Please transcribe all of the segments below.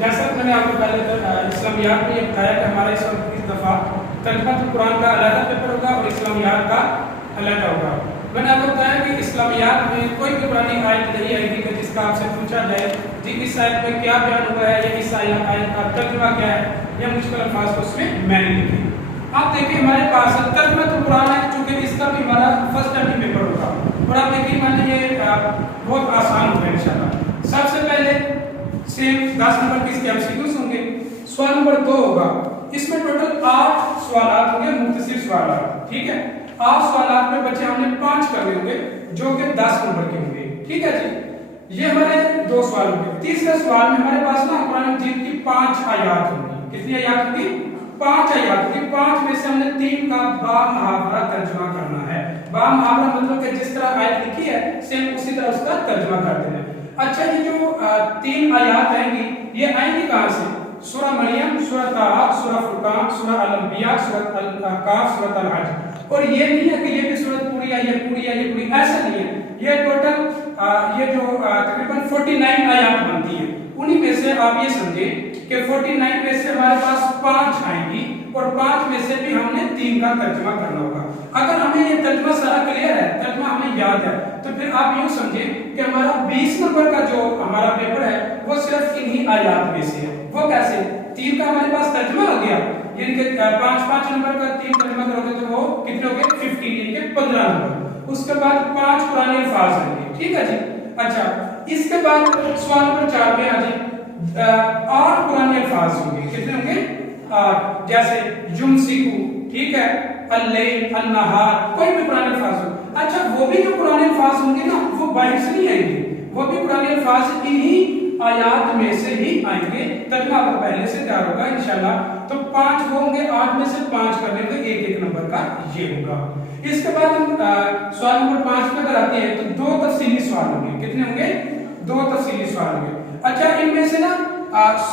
جیسا کہ میں نے آپ کو پہلے اسلامیات میں یہ بتایا کہ ہمارا اس وقت اس دفعہ ترجمہ قرآن کا علیحدہ پیپر ہوگا اور اسلامیات کا علیحدہ ہوگا۔ میں نے آپ کو بتایا کہ اسلامیات میں کوئی بھی قرآنی آیت نہیں آئے گی کہ جس کا آپ سے پوچھا جائے جی اس آیت میں کیا بیان ہوا ہے یا اس آیت کا ترجمہ کیا ہے یا مشکل الفاظ کو اس میں میں نے لکھی۔ آپ دیکھیں ہمارے پاس ترجمہ قرآن ہے چونکہ اس کا بھی ہمارا فرسٹ ٹرم پیپر ہوگا اور آپ دیکھیں میں نے یہ بہت آسان ہوگا انشاءاللہ۔ سب سے پہلے سیم 10 نمبر کی اس کے MCQs ہوں گے۔ سوال نمبر 2 ہوگا، اس میں ٹوٹل 8 سوالات ہوں گے، مختصر سوالات، ٹھیک ہے۔ 8 سوالات میں بچے ہم نے 5 کرنے ہوں گے جو کہ 10 نمبر کے ہوں گے، ٹھیک ہے جی۔ یہ ہمارے 2 سوال ہوں گے۔ تیسرے سوال میں ہمارے پاس نا قرآن مجید کی 5 آیات ہوں گی۔ کتنی آیات ہوں گی؟ 5 آیات ہوں گی۔ 5 میں سے ہم نے 3 کا با محاورہ ترجمہ کرنا ہے۔ با محاورہ مطلب کہ جس طرح آیت لکھی ہے سیم اسی طرح اس کا ترجمہ کرتے ہیں۔ اچھا یہ جو 3 آیات آئیں گی یہ آئیں گی کہاں سے؟ سورہ مریم، سورہ طٰہٰ، سورہ فرقان، سورہ الانبیاء، سورہ الاحقاف، سورہ الحج۔ اور یہ نہیں ہے کہ یہ بھی سورت پوری ہے، یہ پوری ہے، یہ پوری، ایسا نہیں ہے۔ یہ ٹوٹل یہ جو تقریباً 49 آیات بنتی ہیں، انہی میں سے آپ یہ سمجھیں کہ 49 میں سے ہمارے پاس 5 آئیں گی اور 5 میں سے بھی ہم نے 3 کا ترجمہ کرنا ہوگا۔ اگر ہمیں یہ ترجمہ سارا کلیئر ہے، ترجمہ ہمیں یاد ہے، تو پھر آپ یوں سمجھیں کہ ہمارا 20 نمبر کا جو ہمارا پیپر ہے وہ صرف انہی آیات میں سے ہے۔ وہ کیسے؟ 3 کا ہمارے پاس ترجمہ ہو گیا، یعنی کہ 5 نمبر کا 3 ترجمہ کرو گے تو وہ کتنے ہو گئے؟ 15، یعنی کہ 15 نمبر۔ اس کے بعد 5 قرآنی الفاظ ہوں گے، ٹھیک ہے جی۔ اچھا اس کے بعد سوال نمبر 4 پہ آ جی 8 قرآنی الفاظ ہوں گے، کتنے ہوں گے؟ 8۔ جیسے یمسکو، ٹھیک ہے، اللیل، النہار، کوئی بھی قرآنی الفاظ ہو۔ اچھا وہ بھی جو قرآنی الفاظ ہوں گے نا وہ باہر سے نہیں آئیں گے، وہ بھی قرآنی الفاظ انہی آیات میں سے ہی آئیں گے۔ ترجمہ آپ کو پہلے سے تیار ہوگا انشاءاللہ۔ تو 5 وہ ہوں گے، 8 میں سے 5 کرنے میں 1 نمبر کا یہ ہوگا۔ اس کے بعد ہم سوال نمبر 5 پہ اگر آتے ہیں تو 2 تفصیلی سوال ہوں گے، کتنے ہوں گے؟ 2 تفصیلی سوال ہوں گے۔ اچھا ان میں سے نا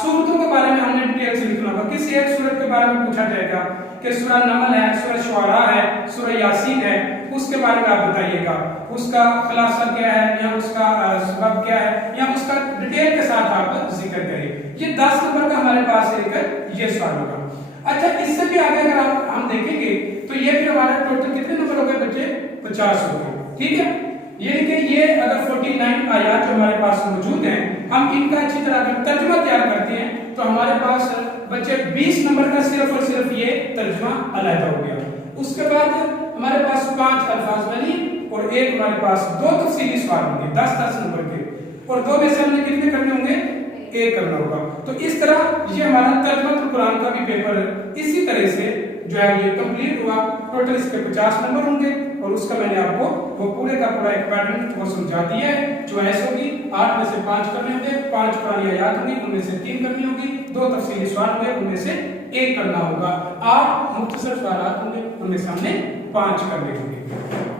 سورتوں کے بارے میں ہم نے ڈیٹیل سے لکھنا ہوگا۔ کسی ایک سورت کے بارے میں پوچھا جائے گا کہ سورہ نمل ہے، سورہ شعراء ہے، سورہ یاسین ہے، اس کے بارے میں آپ بتائیے گا، اس کا خلاصہ کیا ہے یا اس کا سبب کیا ہے یا اس کا ڈیٹیل کے ساتھ آپ ذکر کریں۔ یہ 10 نمبر کا ہمارے پاس ایک یہ سوال ہوگا۔ اچھا اس سے بھی آگے اگر ہم دیکھیں گے تو یہ بھی ہمارا ٹوٹل کتنے نمبر ہو گئے بچے؟ 50 ہو گئے، ٹھیک ہے۔ یہ کہ یہ اگر 49 آیات جو ہمارے پاس موجود ہیں ہم ان کا اچھی طرح اگر ترجمہ تیار کرتے ہیں تو ہمارے پاس بچے 20 نمبر کا صرف اور صرف یہ ترجمہ علیحدہ ہو گیا۔ اس کے بعد ہمارے پاس 5 الفاظ بنی اور ایک ہمارے پاس 2 تفصیلی سوال ہوں گے 10 نمبر کے، اور 2 میں سے ہم نے کتنے کرنے ہوں گے؟ 1 کرنا ہوگا۔ تو اس طرح یہ ہمارا ترجمہ قرآن کا بھی پیپر اسی طرح سے جو ہے یہ کمپلیٹ ہوا۔ ٹوٹل اس کے 50 نمبر ہوں گے اور اس کا میں نے آپ کو وہ پورے کا پورا ایک پیٹرن وہ سمجھا دیا ہے۔ چوائس ہوگی 8 میں سے 5 کرنے ہوں گے، 5 قرآنی آیات ہوں گی ان میں سے 3 کرنی ہوگی، 2 تفصیلی سوال ہوں گے ان میں سے 1 کرنا ہوگا، 8 مختصر سوالات ہوں گے ان میں سے ہم نے 5 کرنے ہوں گے۔